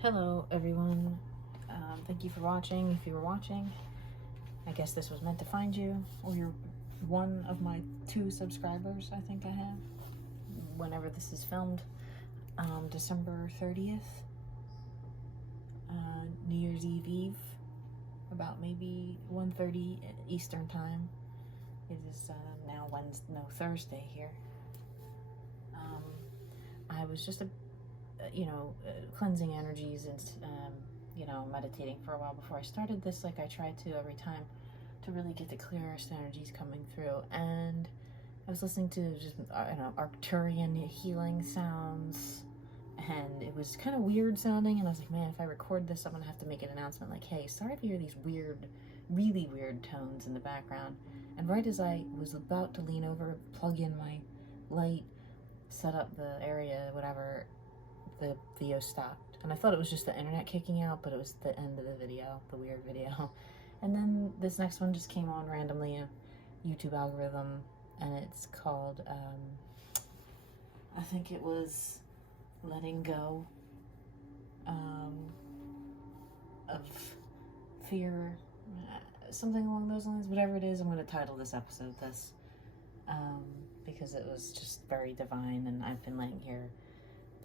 Hello, everyone. Thank you for watching. If you were watching, I guess this was meant to find you, or you're one of my 2 subscribers I think I have. Whenever this is filmed, December 30th, New Year's Eve, about maybe 1:30 Eastern Time. It is now Thursday here. I was just cleansing energies and meditating for a while before I started this, like I try to every time, to really get the clearest energies coming through. And I was listening to just Arcturian healing sounds, and it was kind of weird sounding, and I was like, man, if I record this, I'm gonna have to make an announcement like, hey, sorry if you hear these weird, really weird tones in the background. And right as I was about to lean over, plug in my light, set up the area, whatever, the video stopped. And I thought it was just the internet kicking out, but it was the end of the video, the weird video. And then this next one just came on randomly, a YouTube algorithm, and it's called, I think it was Letting Go of Fear, something along those lines. Whatever it is, I'm going to title this episode this, because it was just very divine, and I've been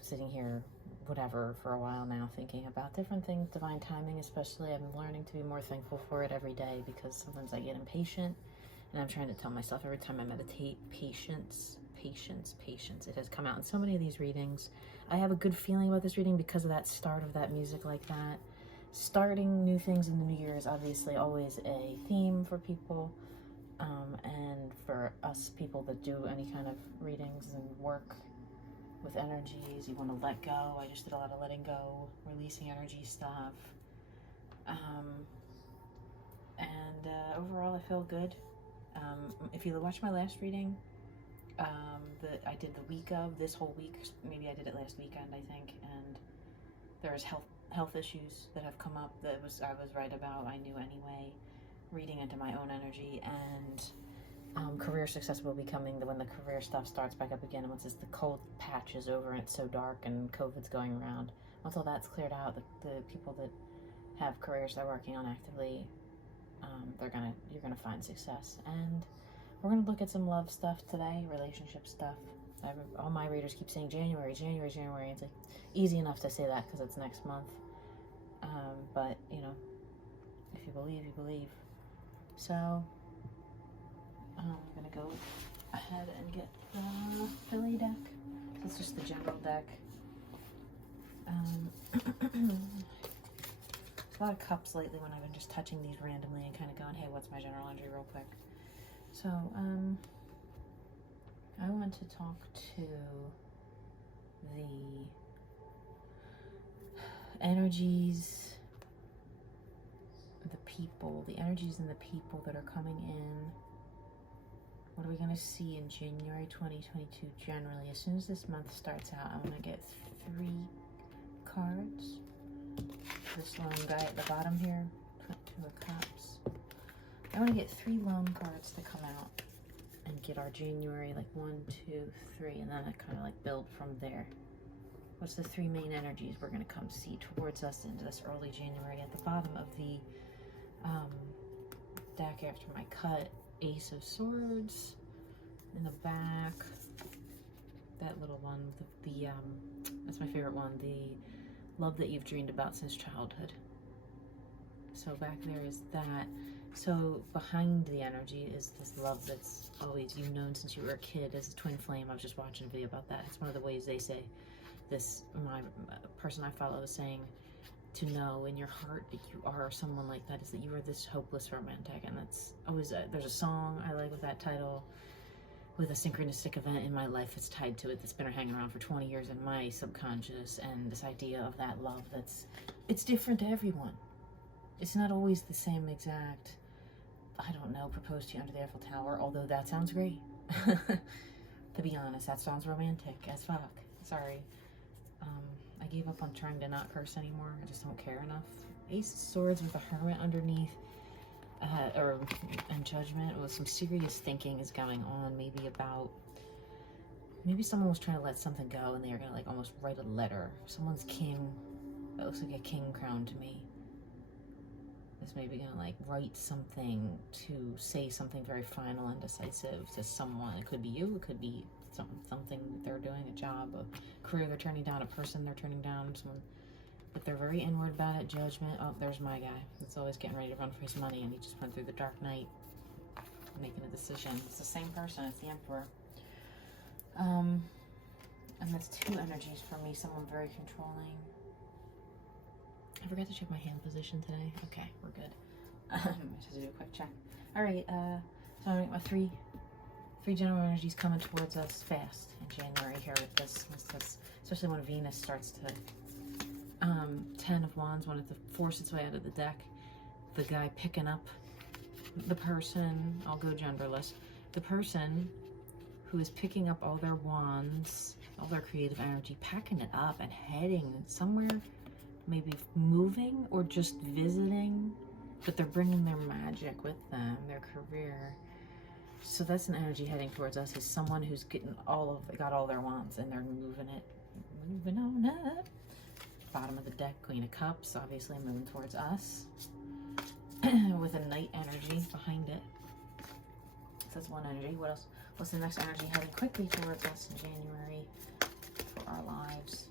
sitting here, whatever, for a while now, thinking about different things, divine timing especially. I'm learning to be more thankful for it every day, because sometimes I get impatient, and I'm trying to tell myself every time I meditate, patience, patience, patience. It has come out in so many of these readings. I have a good feeling about this reading because of that start of that music like that. Starting new things in the new year is obviously always a theme for people, and for us people that do any kind of readings and work with energies. You want to let go. I just did a lot of letting go, releasing energy stuff, and overall I feel good. If you watch my last reading that I did the week of, this whole week, maybe I did it last weekend, I think, and there's health issues that have come up that I was right about, I knew anyway, reading into my own energy. And career success will be coming when the career stuff starts back up again, once the cold patch is over and it's so dark and COVID's going around. Once all that's cleared out, the people that have careers they're working on actively, you're gonna find success. And we're gonna look at some love stuff today, relationship stuff. All my readers keep saying January, January, January. It's like easy enough to say that because it's next month. But if you believe, you believe. So I'm gonna go ahead and get the Philly deck. It's just the general deck. There's a lot of cups lately when I've been just touching these randomly and kind of going, hey, what's my general energy real quick? So, I want to talk to the energies, the people, the energies and the people that are coming in. What are we going to see in January 2022 generally? As soon as this month starts out, I'm going to get 3 cards. This lone guy at the bottom here, 2 of Cups. I want to get 3 lone cards to come out and get our January, like 1, 2, 3, and then I kind of like build from there. What's the 3 main energies we're going to come see towards us into this early January? At the bottom of the deck after my cut, Ace of Swords. In the back, that little one, that's my favorite one, the love that you've dreamed about since childhood. So back there is that. So behind the energy is this love that's always you've known since you were a kid as a twin flame. I was just watching a video about that. It's one of the ways they say this, my person I follow is saying, to know in your heart that you are someone like that is that you are this hopeless romantic. And that's always there's a song I like with that title, with a synchronistic event in my life that's tied to it, that's been hanging around for 20 years in my subconscious. And this idea of that love, it's different to everyone. It's not always the same exact, I don't know, propose to you under the Eiffel Tower, although that sounds great. To be honest, that sounds romantic as fuck. Sorry. I gave up on trying to not curse anymore. I just don't care enough. Ace of Swords with a Hermit underneath, and Judgment, with some serious thinking is going on, maybe someone was trying to let something go and they were gonna like almost write a letter. Someone's king That looks like a king crown to me. Is maybe gonna like write something to say something very final and decisive to someone. It could be you, it could be something that they're doing, a job, a career they're turning down, a person they're turning down, someone. But they're very inward about it, judgment. Oh, there's my guy. He's always getting ready to run for his money, and he just went through the dark night making a decision. It's the same person, it's the Emperor. And that's two energies for me, someone very controlling. I forgot to check my hand position today. Okay, we're good. Just do a quick check. All right, so I'm gonna get my three general energies coming towards us fast in January here with this, especially when Venus starts to, 10 of Wands, wanted to force its way out of the deck. The guy picking up the person, I'll go genderless, the person who is picking up all their wands, all their creative energy, packing it up and heading somewhere, maybe moving or just visiting, but they're bringing their magic with them, their career. So that's an energy heading towards us, is someone who's got all their wands and they're moving on up. Bottom of the deck, Queen of Cups, obviously moving towards us with a Knight energy behind it. So that's one energy. What else? What's the next energy heading quickly towards us in January for our lives?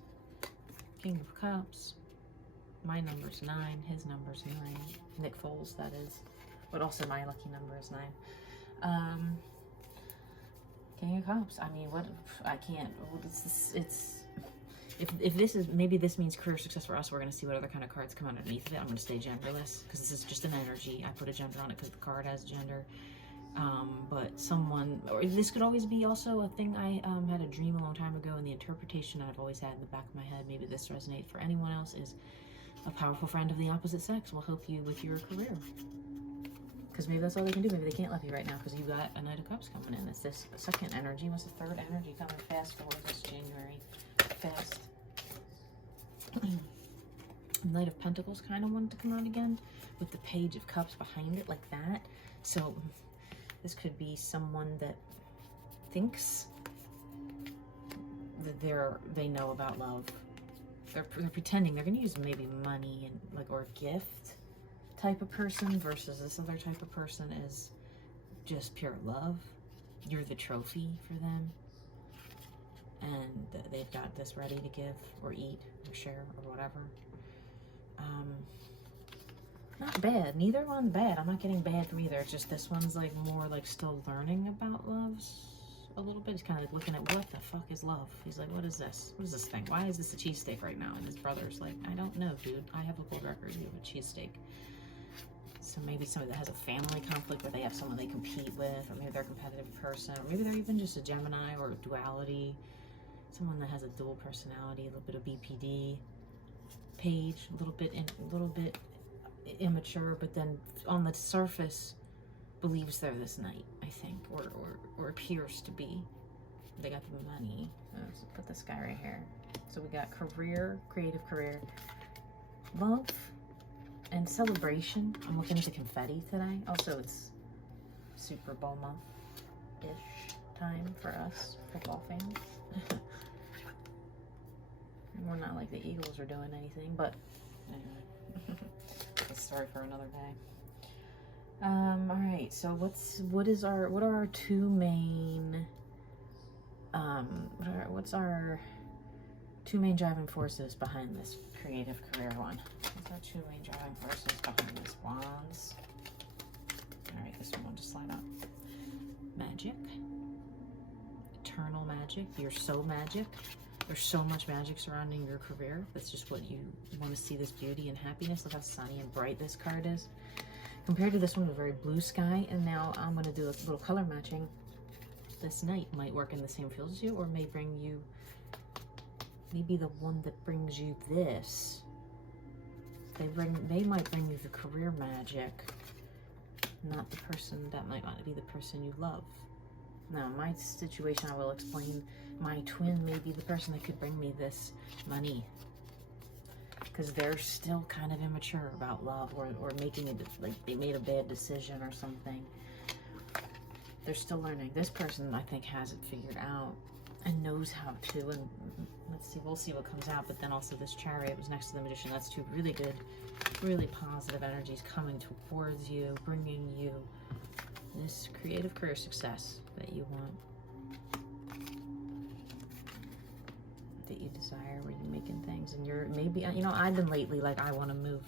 King of Cups. My number's 9, his number's 9. Nick Foles, that is. But also my lucky number is 9. King of Cups. I mean, what? I can't. If this is, maybe this means career success for us, we're going to see what other kind of cards come underneath of it. I'm going to stay genderless because this is just an energy. I put a gender on it because the card has gender. But someone, or this could always be also a thing I had a dream a long time ago, and the interpretation I've always had in the back of my head, maybe this resonates for anyone else, is a powerful friend of the opposite sex will help you with your career. Because maybe that's all they can do. Maybe they can't love you right now because you got a Knight of Cups coming in. It's this second energy. What's the third energy coming fast towards us January? Fast. Knight of Pentacles kind of wanted to come out again with the Page of Cups behind it like that. So this could be someone that thinks that they know about love. They're pretending. They're going to use maybe money and or a gift type of person versus this other type of person is just pure love. You're the trophy for them. And they've got this ready to give or eat or share or whatever. Not bad. Neither one's bad. I'm not getting bad from either. It's just this one's like more like still learning about love a little bit. He's kind of like looking at what the fuck is love. He's like, what is this? What is this thing? Why is this a cheesesteak right now? And his brother's like, I don't know, dude. I have a gold record. You have a cheesesteak. So maybe somebody that has a family conflict where they have someone they compete with, or maybe they're a competitive person, or maybe they're even just a Gemini or a duality. Someone that has a dual personality, a little bit of BPD, Page, a little bit immature, but then on the surface believes they're this knight, I think, or appears to be. They got the money. Let's put this guy right here. So we got career, creative career, love, and celebration. I'm looking at the confetti today. Also, it's Super Bowl month-ish time for us football fans. We're not like the Eagles are doing anything, but anyway, that's a story for another day. All right. So what are our two main what's our two main driving forces behind this creative career one? What's our two main driving forces behind this? Wands. All right, this one will just slide up. Magic. Eternal magic. You're so magic. There's so much magic surrounding your career. That's just what you want to see, this beauty and happiness. Look how sunny and bright this card is. Compared to this one, a very blue sky. And now I'm going to do a little color matching. This Knight might work in the same field as you, or may bring you, maybe the one that brings you this. They might bring you the career magic, not the person that might want to be the person you love. Now, in my situation, I will explain, my twin may be the person that could bring me this money. Because they're still kind of immature about love, or making it, like they made a bad decision or something. They're still learning. This person, I think, has it figured out. and knows how to, and let's see, we'll see what comes out. But then also this Chariot was next to the Magician. That's two really good, really positive energies coming towards you, bringing you this creative career success that you want, that you desire, where you're making things. And you're maybe, you know, I've been lately like, I want to move.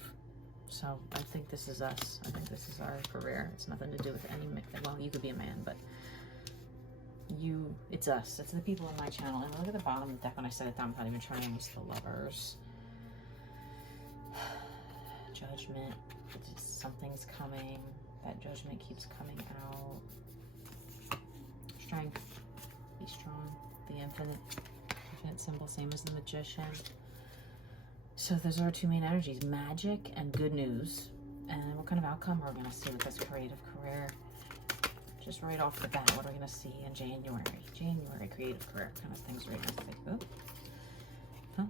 So I think this is us. I think this is our career. It's nothing to do with any, well, you could be a man, but it's us. It's the people in my channel. And look at the bottom of the deck when I set it down without even trying. It's the Lovers. Judgment. It's just, something's coming. That Judgment keeps coming out. Strength. Be strong. The Infinite symbol, same as the Magician. So those are our two main energies, magic and good news. And what kind of outcome we're going to see with this creative career? Just right off the bat, what are we going to see in January? January, creative career, kind of things right now. Oh. Huh?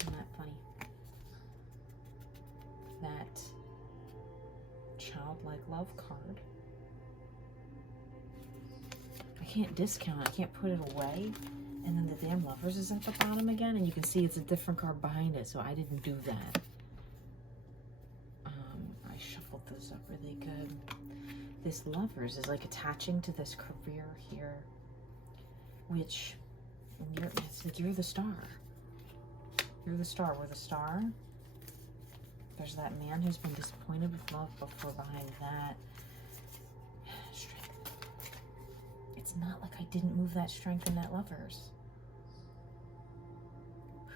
Isn't that funny? That childlike love card. I can't discount it. I can't put it away. And then the damn Lovers is at the bottom again. And you can see it's a different card behind it. So I didn't do that. I shuffled those up really good. This Lovers is like attaching to this career here, which it's like you're the star. You're the star. We're the star. There's that man who's been disappointed with love before. Behind that, strength. It's not like I didn't move that strength in that Lovers.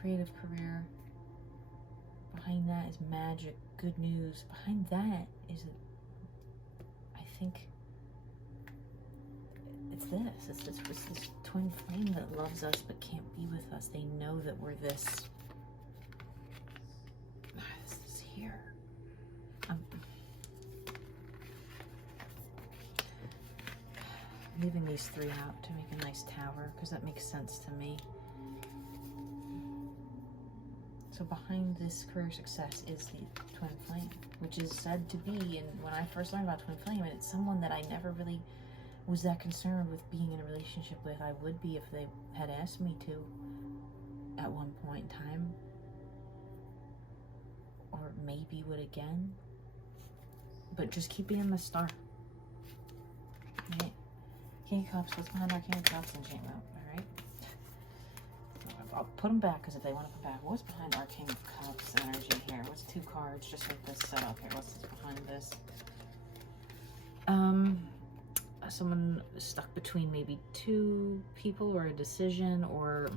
Creative career. Behind that is magic, good news. Behind that is I think it's this. It's this twin flame that loves us but can't be with us. They know that we're this. This is here. I'm leaving these three out to make a nice tower because that makes sense to me. So behind this career success is the twin flame, which is said to be, and when I first learned about twin flame, and it's someone that I never really was that concerned with being in a relationship with. I would be if they had asked me to at one point in time, or maybe would again, but just keep being the star. Right? King of Cups, what's behind our King of Cups and King of, all right? I'll put them back, because if they want to come back, what's behind our King of Cups energy here? What's two cards just like this set up here? What's behind this? Someone stuck between maybe two people or a decision, or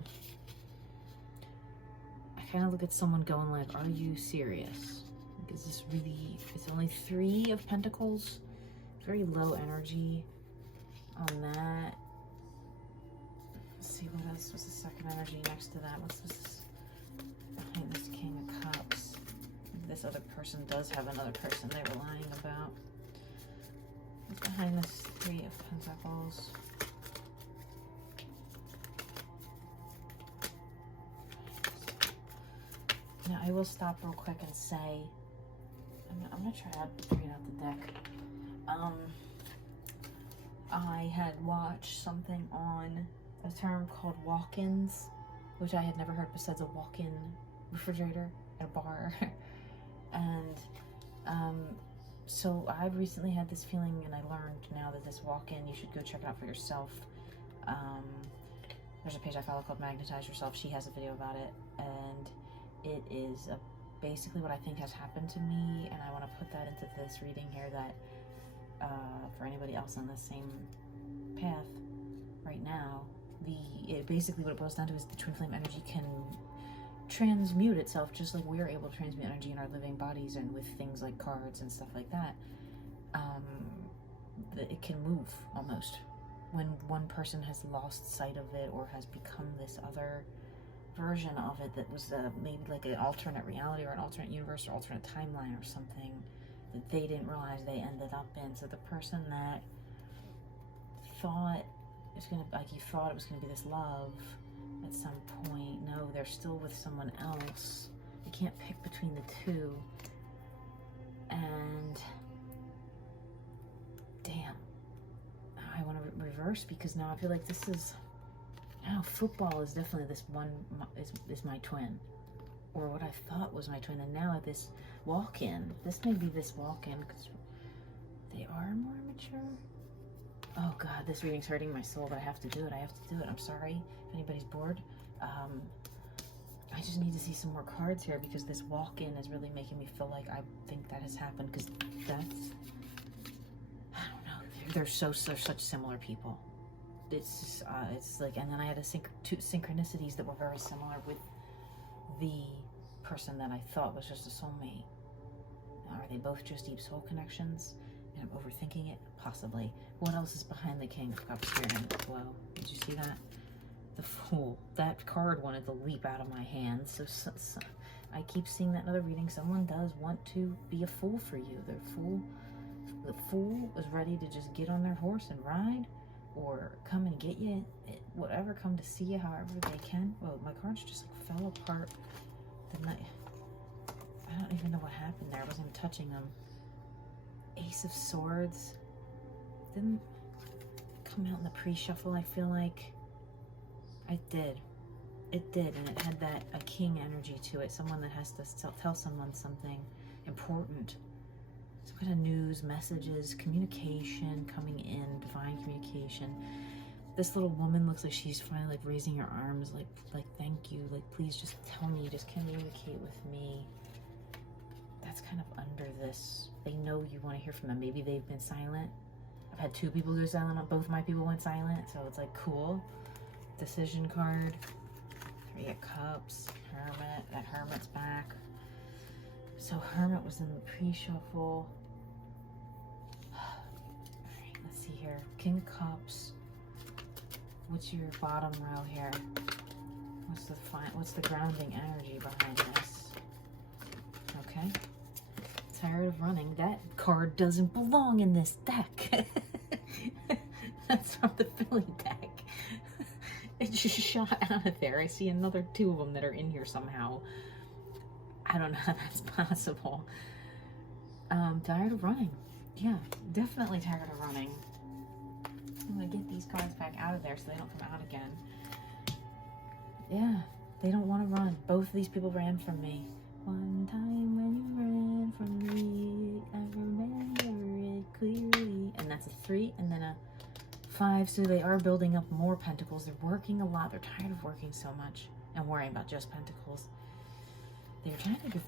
I kind of look at someone going like, are you serious? Like, is this really, it's only 3 of Pentacles, very low energy on that. Let's see what else. What's the second energy next to that? What's this behind this King of Cups? This other person does have another person they were lying about. What's behind this 3 of Pentacles? Now I will stop real quick and say, I'm gonna try to bring out the deck. I had watched something on a term called walk-ins, which I had never heard besides a walk-in refrigerator at a bar. And so I've recently had this feeling, and I learned now that this walk-in, you should go check it out for yourself. There's a page I follow called Magnetize Yourself. She has a video about it, and it is basically what I think has happened to me, and I want to put that into this reading here, that for anybody else on the same path right now, basically what it boils down to is the twin flame energy can transmute itself just like we are able to transmute energy in our living bodies, and with things like cards and stuff like that. It can move almost when one person has lost sight of it or has become this other version of it that was maybe like an alternate reality or an alternate universe or alternate timeline or something that they didn't realize they ended up in. So the person that thought it's gonna, like you thought it was gonna be this love at some point, no, they're still with someone else. You can't pick between the two. And damn, I want to reverse, because now I feel like this is, oh, football is definitely this one, is my twin. Or what I thought was my twin, and now this walk-in. This may be this walk-in, because they are more mature. Oh God, this reading's hurting my soul, but I have to do it. I have to do it. I'm sorry if anybody's bored. I just need to see some more cards here, because this walk-in is really making me feel like I think that has happened, because that's, I don't know, they're such similar people. It's like, and then I had two synchronicities that were very similar with the person that I thought was just a soulmate. Are they both just deep soul connections? And I'm overthinking it? Possibly. What else is behind the King of Cups here in the flow? Did you see that? The Fool. That card wanted to leap out of my hand. So I keep seeing that in other readings. Someone does want to be a fool for you. The Fool is ready to just get on their horse and ride, or come and get you, whatever, come to see you however they can. Well, my cards just like fell apart the night. I don't even know what happened there. I wasn't even touching them. Ace of Swords didn't come out in the pre-shuffle, I feel like. It did, and it had that a king energy to it. Someone that has to tell someone something important. Some kind of news, messages, communication coming in, divine communication. This little woman looks like she's finally like raising her arms, like thank you, like please just tell me, just communicate with me. That's kind of under this. They know you want to hear from them. Maybe they've been silent. I've had 2 people go silent. Both my people went silent, so it's like cool. Decision card. 3 of Cups. Hermit. That Hermit's back. So Hermit was in the pre-shuffle. Alright, let's see here. King of Cups. What's your bottom row here? What's the grounding energy behind this? Okay. Tired of running. That card doesn't belong in this deck. That's from the Philly deck. It just shot out of there. I see another 2 of them that are in here somehow. I don't know how that's possible. Tired of running. Yeah, definitely tired of running. I'm gonna get these cards back out of there so they don't come out again. Yeah, they don't want to run. Both of these people ran from me. One time when you ran from me, I remember it clearly. And that's a 3 and then a 5. So they are building up more pentacles. They're working a lot. They're tired of working so much and worrying about just pentacles. They're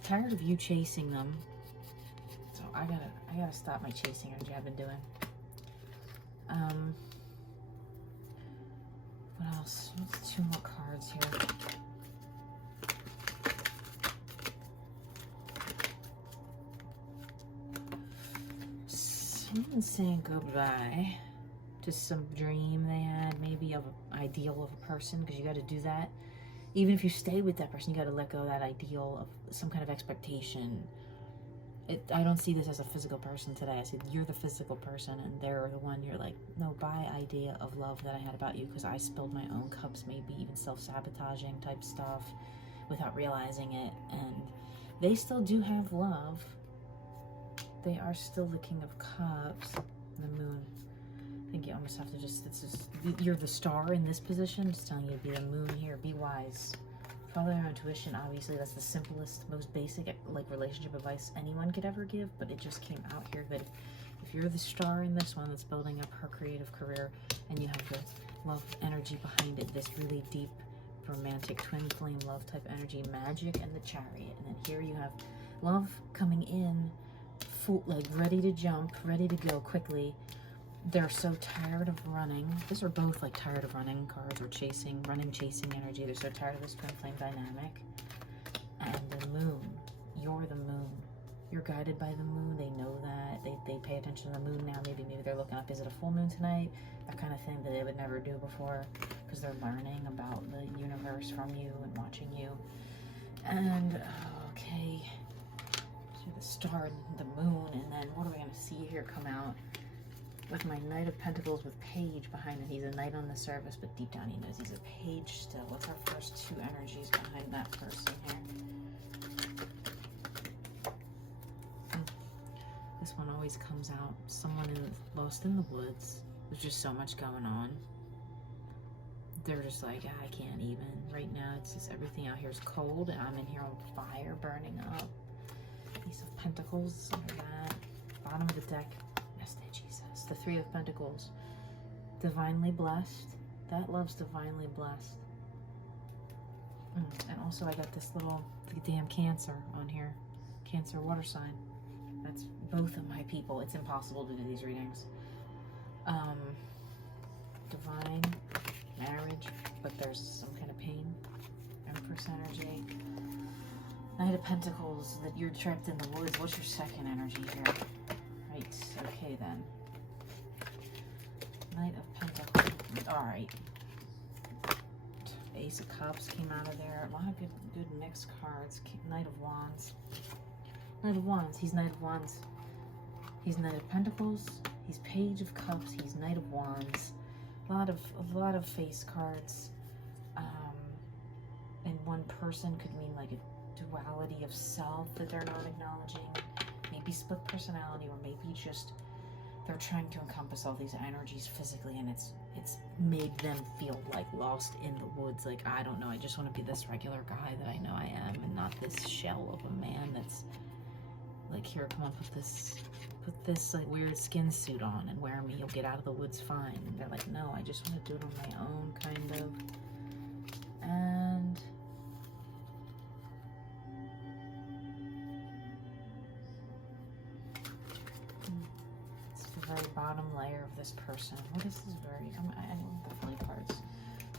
tired of you chasing them. So I gotta stop my chasing energy I've been doing. What else? Let's 2 more cards here. Someone's saying goodbye to some dream they had, maybe of an ideal of a person, because you got to do that. Even if you stay with that person, you got to let go of that ideal of some kind of expectation. I don't see this as a physical person today. I see you're the physical person and they're the one you're like, no, bye idea of love that I had about you, because I spilled my own cups, maybe even self-sabotaging type stuff without realizing it. And they still do have love. They are still the King of Cups, the Moon. I think you almost have to you're the star in this position. Just telling you to be the Moon here. Be wise. Follow your intuition. Obviously, that's the simplest, most basic like relationship advice anyone could ever give, but it just came out here that if you're the star in this one that's building up her creative career, and you have the love energy behind it, this really deep, romantic, twin flame love type energy, magic, and the Chariot. And then here you have love coming in, full, like ready to jump, ready to go quickly. They're so tired of running. These are both like tired of running cards, or chasing, running, chasing energy. They're so tired of this twin flame dynamic. And the Moon. You're the Moon. You're guided by the Moon. They know that. They pay attention to the Moon now. Maybe they're looking up, is it a full moon tonight? That kind of thing that they would never do before, because they're learning about the universe from you and watching you. And, okay. So the star and the Moon, and then what are we going to see here come out? With my Knight of Pentacles with Page behind him. He's a knight on the surface, but deep down he knows he's a page still. What's our first 2 energies behind that person here? This one always comes out. Someone lost in the woods. There's just so much going on. They're just like, I can't even. Right now, it's just everything out here is cold, and I'm in here on fire, burning up. Ace of Pentacles, under that. Bottom of the deck, yes, Jesus. The Three of Pentacles, divinely blessed. That love's divinely blessed. And also, I got this little damn Cancer on here. Cancer water sign. That's both of my people. It's impossible to do these readings. Divine marriage, but there's some kind of pain. Empress energy. Knight of Pentacles, that you're trapped in the woods. What's your second energy here? Right, okay then. Knight of Pentacles. Alright. Ace of Cups came out of there. A lot of good mixed cards. Knight of Wands. Knight of Wands. He's Knight of Wands. He's Knight of Pentacles. He's Page of Cups. He's Knight of Wands. A lot of face cards. And one person could mean like a duality of self that they're not acknowledging. Maybe split personality, or maybe just they're trying to encompass all these energies physically, and it's made them feel like lost in the woods. Like, I don't know, I just want to be this regular guy that I know I am, and not this shell of a man that's like, here, come on, put this like weird skin suit on and wear me, you'll get out of the woods fine. And they're like, no, I just want to do it on my own, kind of. And it's the very bottom layer of this person. What is this very, I love the flea cards.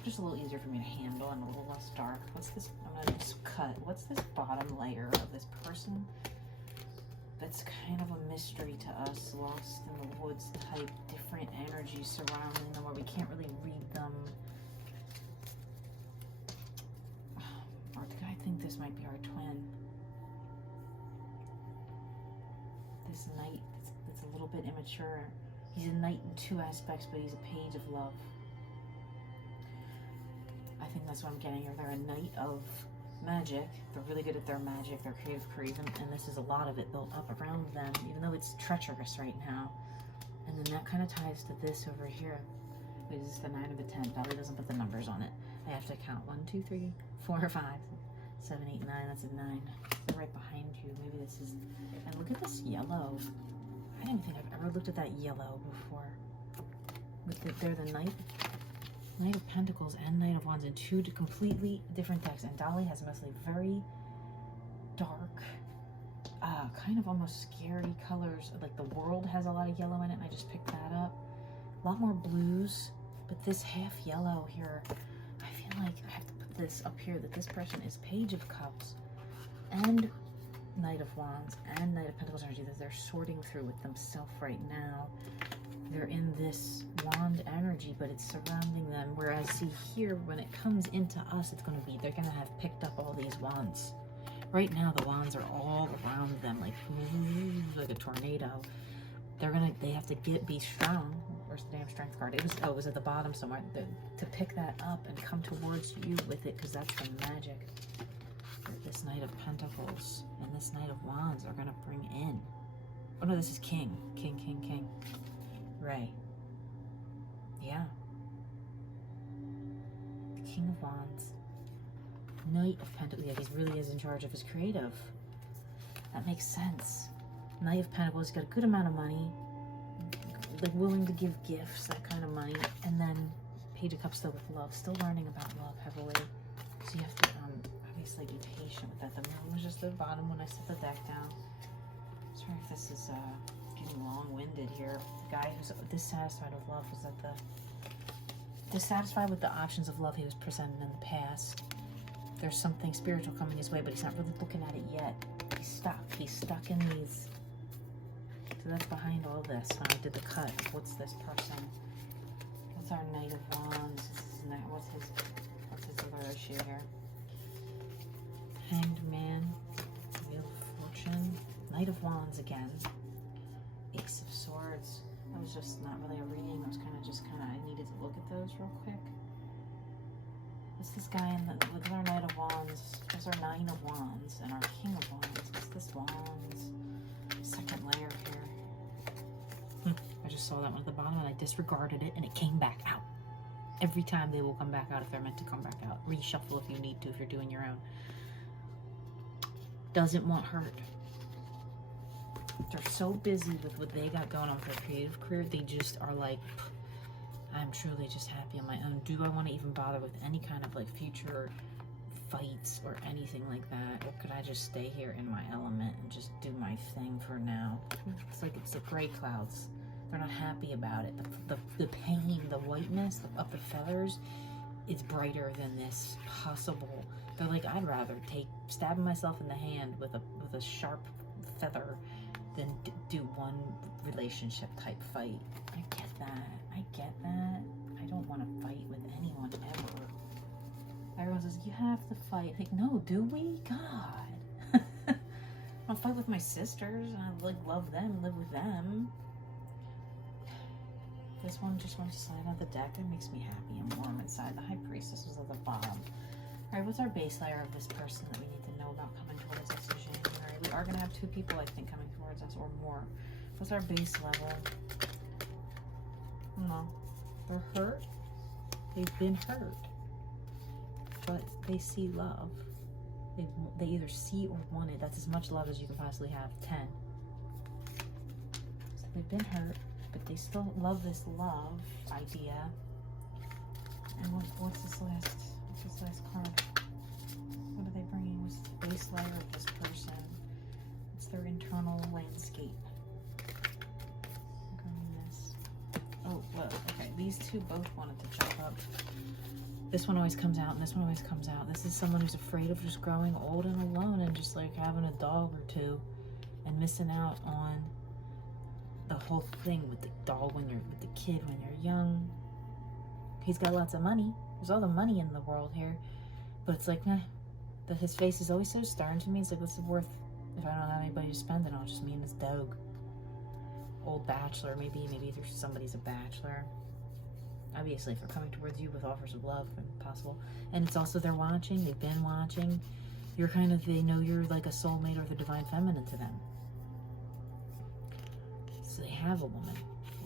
Just a little easier for me to handle and a little less dark. What's this? I'm gonna just cut. What's this bottom layer of this person? That's kind of a mystery to us, lost in the woods type, different energies surrounding them where we can't really read them. Or I think this might be our twin. This knight that's a little bit immature. He's a knight in two aspects, but he's a page of love. I think that's what I'm getting here. They're a knight of magic. They're really good at their magic, their creative charisma, and this is a lot of it built up around them, even though it's treacherous right now. And then that kind of ties to this over here. Wait, is this the 9 of a 10? Dolly doesn't put the numbers on it. I have to count 1, 2, 3, 4, 5, 7, 8, 9. That's a 9. They're right behind you. Maybe this is. And look at this yellow. I didn't think I've ever looked at that yellow before. They're the Knight of Pentacles and Knight of Wands in two completely different decks, and Dolly has mostly very dark, kind of almost scary colors. Like the world has a lot of yellow in it, and I just picked that up. A lot more blues, but this half yellow here, I feel like I have to put this up here, that this person is Page of Cups and Knight of Wands and Knight of Pentacles energy that they're sorting through with themselves right now. They're in this wand energy, but it's surrounding them. Whereas, see here, when it comes into us, it's going to be, they're going to have picked up all these wands. Right now, the wands are all around them, like a tornado. They have to be strong. Where's the damn strength card? It was at the bottom somewhere. To pick that up and come towards you with it, because that's the magic that this Knight of Pentacles and this Knight of Wands are going to bring in. Oh no, this is King. King. Ray. Yeah. The King of Wands. Knight of Pentacles. Yeah, he really is in charge of his creative. That makes sense. Knight of Pentacles got a good amount of money. Like willing to give gifts, that kind of money. And then Page of Cups still with love. Still learning about love heavily. So you have to obviously be patient with that. The moon was just at the bottom when I set the deck down. Sorry if this is getting long-winded here. The guy who's dissatisfied with love was at the dissatisfied with the options of love he was presented in the past. There's something spiritual coming his way, but he's not really looking at it yet. He's stuck in these. So that's behind all this. When I did the cut of what's this person. What's our Knight of Wands? What's his other issue here? Hanged Man, Wheel of Fortune, Knight of Wands again. Ace of Swords. That was just not really a reading. I was I needed to look at those real quick. What's this guy with our Knight of Wands? There's our 9 of Wands and our King of Wands. What's this Wands? Second layer here. I just just saw that one at the bottom and I disregarded it and it came back out. Every time they will come back out if they're meant to come back out. Reshuffle if you need to, if you're doing your own. Doesn't want hurt. They're so busy with what they got going on with their creative career, they just are like, I'm truly just happy on my own. Do I want to even bother with any kind of like future fights or anything like that? Or could I just stay here in my element and just do my thing for now? It's like it's the gray clouds. They're not happy about it. The pain, the whiteness of the feathers is brighter than this possible. They're like, I'd rather stabbing myself in the hand with a sharp feather than do one relationship type fight. I get that. I get that. I don't want to fight with anyone ever. Everyone says, you have to fight. Like, no, do we? God. I'll fight with my sisters. I like love them, live with them. This one just wants to slide out the deck. It makes me happy and warm inside. The High Priestess was at the bottom. Alright, what's our base layer of this person that we need to know about coming towards us in January? We are going to have 2 people, I think, coming towards us or more. What's our base level? No. They're hurt. They've been hurt. But they see love. They either see or want it. That's as much love as you can possibly have. 10. So they've been hurt, but they still love this love idea. And what's this last card? What are they bringing? What's the base layer of this person? It's their internal landscape. Oh, well, okay. These 2 both wanted to jump up. This one always comes out, and this one always comes out. This is someone who's afraid of just growing old and alone and just like having a dog or 2 and missing out on the whole thing with the dog with the kid when you're young. He's got lots of money. There's all the money in the world here. But it's like, nah. His face is always so stern to me. It's like, what's it worth if I don't have anybody to spend it on? Just me and this dog. Old bachelor, maybe there's somebody's a bachelor. Obviously, if they're coming towards you with offers of love, possible. And it's also they're watching, they've been watching. You're kind of, they know you're like a soulmate or the divine feminine to them. So they have a woman,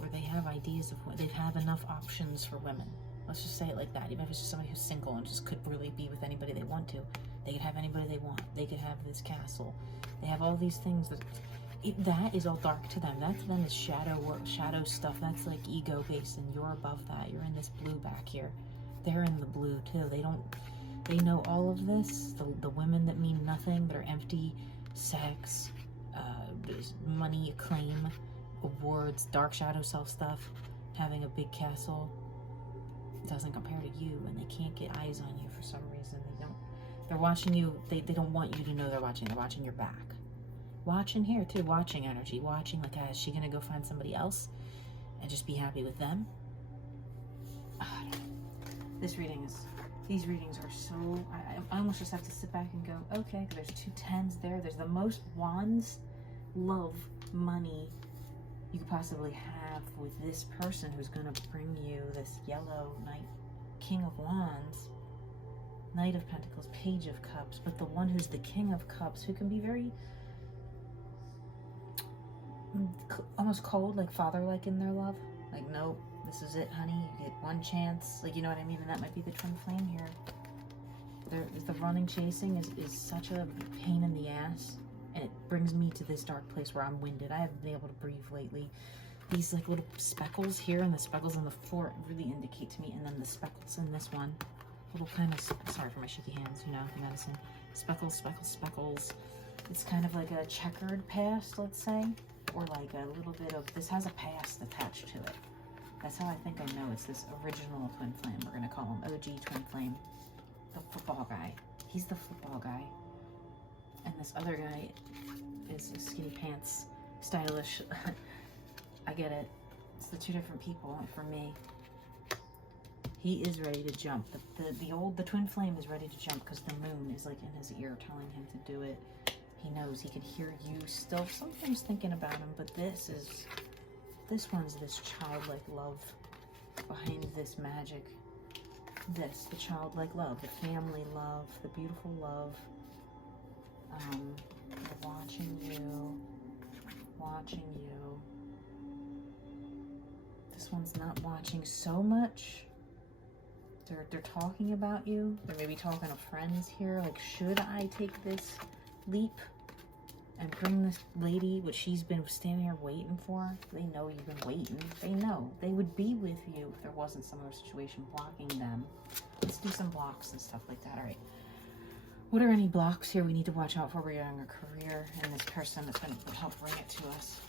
or they have ideas of what, they have enough options for women. Let's just say it like that. Even if it's just somebody who's single and just could really be with anybody they want to. They could have anybody they want. They could have this castle. They have all these things that is all dark to them. That to them is shadow stuff. That's like ego based, and you're above that. You're in this blue back here. They're in the blue too. They know all of this. The women that mean nothing, that are empty, sex, money, acclaim, awards, dark shadow self stuff, having a big castle doesn't compare to you, and they can't get eyes on you for some reason. They're watching you. They don't want you to know they're watching. They're watching your back. Watching here too, watching energy, watching like, is she gonna go find somebody else and just be happy with them? These readings are so, I almost just have to sit back and go, okay, there's 2 10s there. There's the most wands, love, money you could possibly have with this person who's gonna bring you this yellow knight, King of Wands, Knight of Pentacles, Page of Cups, but the one who's the King of Cups, who can be very almost cold, like father-like in their love. Like, nope, this is it, honey. You get one chance. Like, you know what I mean? And that might be the twin flame here. The running, chasing is such a pain in the ass. And it brings me to this dark place where I'm winded. I haven't been able to breathe lately. These like little speckles here and the speckles on the floor really indicate to me. And then the speckles in this one. Little kind of, sorry for my shaky hands, you know, medicine. Speckles, speckles, speckles. It's kind of like a checkered past, let's say. Or like a little bit of, this has a past attached to it. That's how I think I know it's this original twin flame. We're going to call him OG twin flame. The football guy. He's the football guy. And this other guy is skinny pants, stylish. I get it. It's the 2 different people for me. He is ready to jump. The twin flame is ready to jump because the moon is like in his ear telling him to do it. He knows, he can hear you still sometimes thinking about him, but this one's this childlike love behind this magic. The childlike love, the family love, the beautiful love. Watching you. this one's not watching so much. They're talking about you. They're maybe talking to friends here. Like, should I take this leap and bring this lady, what she's been standing here waiting for? They know you've been waiting. They know. They would be with you if there wasn't some other situation blocking them. Let's do some blocks and stuff like that. All right. What are any blocks here we need to watch out for regarding our career and this person that's going to help bring it to us?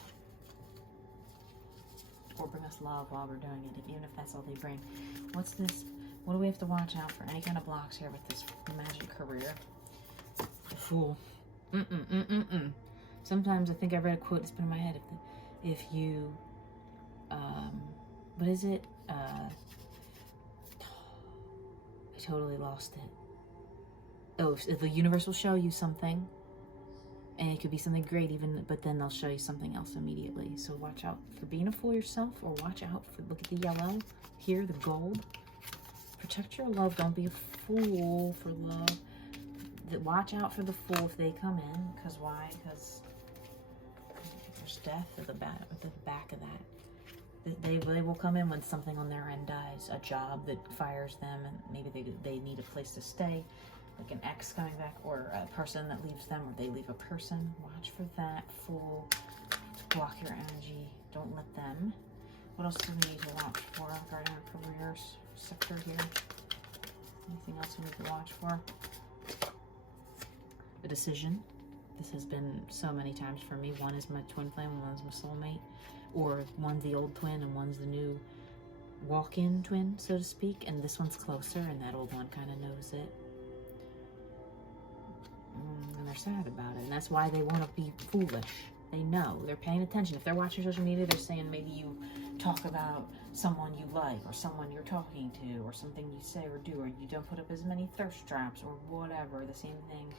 Or bring us love while we're doing it, even if that's all they bring. What's this? What do we have to watch out for? Any kind of blocks here with this magic career? The Fool. Sometimes I think I read a quote that's been in my head. If you, what is it? I totally lost it. Oh, if the universe will show you something, and it could be something great even, but then they'll show you something else immediately. So watch out for being a fool yourself, or watch out for, look at the yellow here, the gold. Protect your love. Don't be a fool for love. Watch out for the fool if they come in. Because why? Because there's death at the back of that. They will come in when something on their end dies. A job that fires them, and maybe they need a place to stay. Like an ex coming back, or a person that leaves them, or they leave a person. Watch for that fool to block your energy. Don't let them. What else do we need to watch for regarding our careers sector here? Anything else we need to watch for? A decision. This has been so many times for me. One is my twin flame, and one's my soulmate. Or one's the old twin, and one's the new walk-in twin, so to speak. And this one's closer, and that old one kind of knows it. And they're sad about it. And that's why they want to be foolish. They know. They're paying attention. If they're watching social media, they're saying maybe you talk about someone you like, or someone you're talking to, or something you say or do, or you don't put up as many thirst traps, or whatever. The same thing.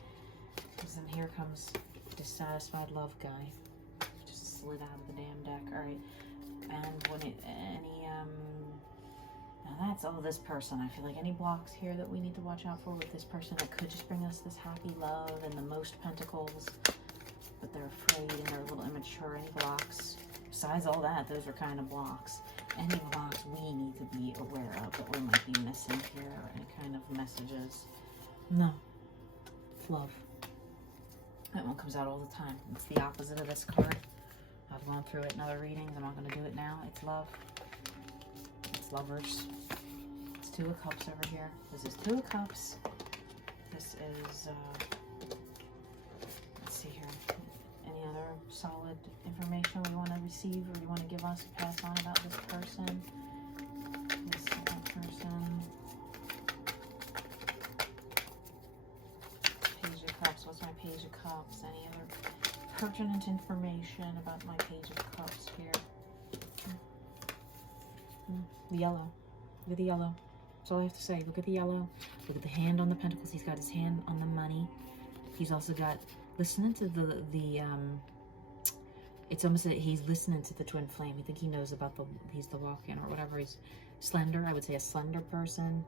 Because then here comes dissatisfied love guy. Just slid out of the damn deck. Alright. And when now that's all this person. I feel like any blocks here that we need to watch out for with this person that could just bring us this happy love and the most pentacles, but they're afraid and they're a little immature. Any blocks? Besides all that, those are kind of blocks. Any blocks we need to be aware of that we might be missing here, or any kind of messages? No. It's love. That one comes out all the time. It's the opposite of this card. I've gone through it in other readings. I'm not going to do it now. It's love. It's lovers. It's Two of Cups over here. This is Two of Cups. This is, let's see here. Any other solid information we want to receive or you want to give us, pass on about this person? This second person. Page of Cups. What's my Page of Cups? Any other pertinent information about my Page of Cups here? The yellow. Look at the yellow. That's all I have to say. Look at the yellow. Look at the hand on the pentacles. He's got his hand on the money. He's also got, listening to the it's almost that he's listening to the twin flame. I think he knows about he's the walk-in or whatever. He's slender. I would say a slender person.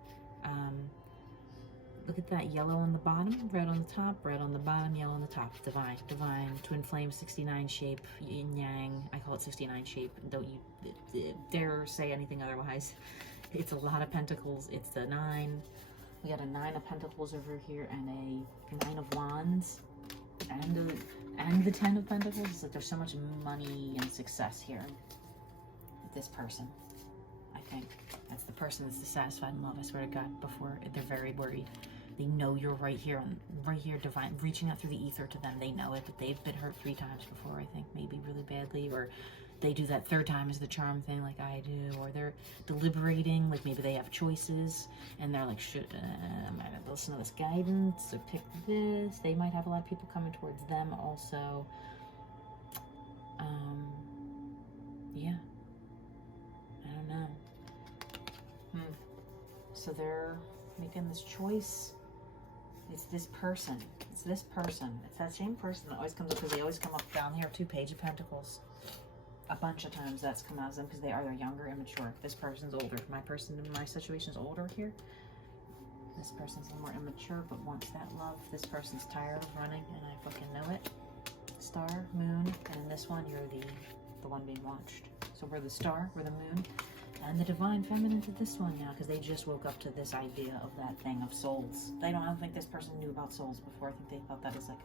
Look at that yellow on the bottom, red on the top, red on the bottom, yellow on the top. Divine, divine, twin flame, 69 shape, yin yang. I call it 69 shape. Don't you dare say anything otherwise. It's a lot of pentacles. It's the 9. We got a 9 of pentacles over here and a 9 of wands and the 10 of pentacles. It's like there's so much money and success here with this person. I think that's the person that's dissatisfied in love. I swear to God, before they're very worried. They know you're right here, divine, reaching out through the ether to them. They know it, but they've been hurt 3 times before, I think, maybe really badly, or they do that 3rd time as the charm thing like I do, or they're deliberating, like maybe they have choices, and they're like, should I listen to this guidance, or pick this? They might have a lot of people coming towards them also. Yeah. I don't know. So they're making this choice. It's this person. It's this person. It's that same person that always comes up, because they always come up down here too. Page of Pentacles. A bunch of times that's come out of them because they are either younger, immature. This person's older. My person in my situation is older here. This person's a little more immature but wants that love. This person's tired of running, and I fucking know it. Star, moon, and in this one you're the one being watched. So we're the star, we're the moon. And the divine feminine to this one now, because they just woke up to this idea of that thing of souls. I don't think this person knew about souls before. I think they thought that is like,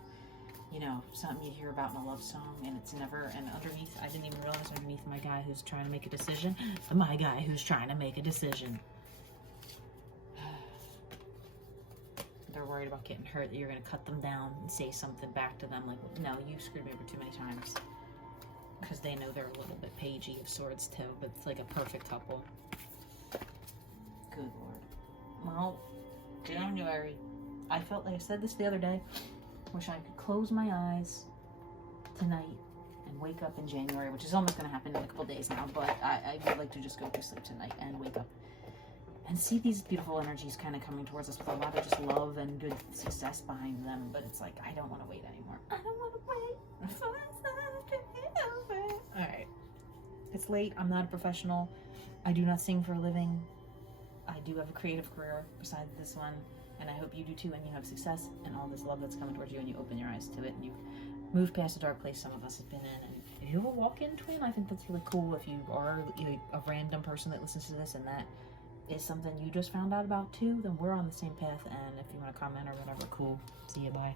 you know, something you hear about in a love song, and it's never, and underneath, I didn't even realize underneath my guy who's trying to make a decision, my guy who's trying to make a decision. They're worried about getting hurt, that you're going to cut them down and say something back to them like, no, you screwed me over too many times. Because they know they're a little bit pagey of swords too, but it's like a perfect couple. Good Lord. Well, January. I felt like I said this the other day. Wish I could close my eyes tonight and wake up in January, which is almost going to happen in a couple days now, but I would like to just go to sleep tonight and wake up and see these beautiful energies kind of coming towards us with a lot of just love and good success behind them. But it's like, I don't want to wait anymore. I don't want to wait for life to be over. Alright. It's late. I'm not a professional. I do not sing for a living. I do have a creative career besides this one. And I hope you do too, and you have success and all this love that's coming towards you, and you open your eyes to it, and you move past the dark place some of us have been in. And if you're a walk-in twin, I think that's really cool. If you are a random person that listens to this and that is something you just found out about too, then we're on the same path. And if you want to comment or whatever, cool. See you, bye.